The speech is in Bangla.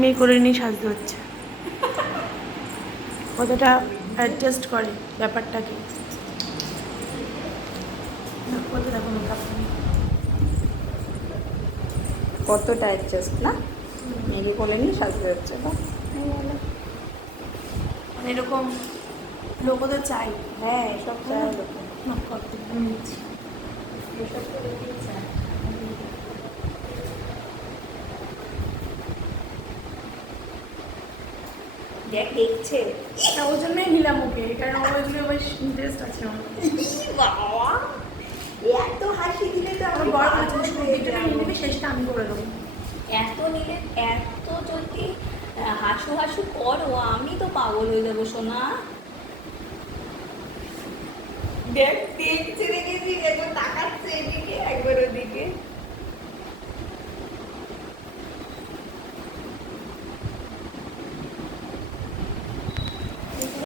মেয়ে করে নিয়ে সাজতে হচ্ছে, কতটা অ্যাডজাস্ট করে ব্যাপারটাকে। কতটা কোনো কাপড় নেই, কতটা অ্যাডজাস্ট না, মেয়েকে কোলে নিয়ে সাজতে হচ্ছে তো। এরকম লোকও তো চাই। হ্যাঁ এসব চাই লোকে। এসব তো লোকেই চায়। দেখ দেখছে। ওই জন্যই নিলাম ওকে, কারণ ওইগুলো বেশ ইন্টারেস্ট আছে আমার। বাবা এত হাসি দিলে তো আমার আমি বড় পাগল বলছে হয়ে ভিডিওটা যাবো। নিয়ে নেবে, শেষটা আমি করে দেবো। এত নিলে, এত যদি হাসু হাসু করো আমি তো পাগল হয়ে যাবো সোনা। দেখ দেখছে, দেখেছি একবার তাকাচ্ছে এদিকে একবার ওদিকে।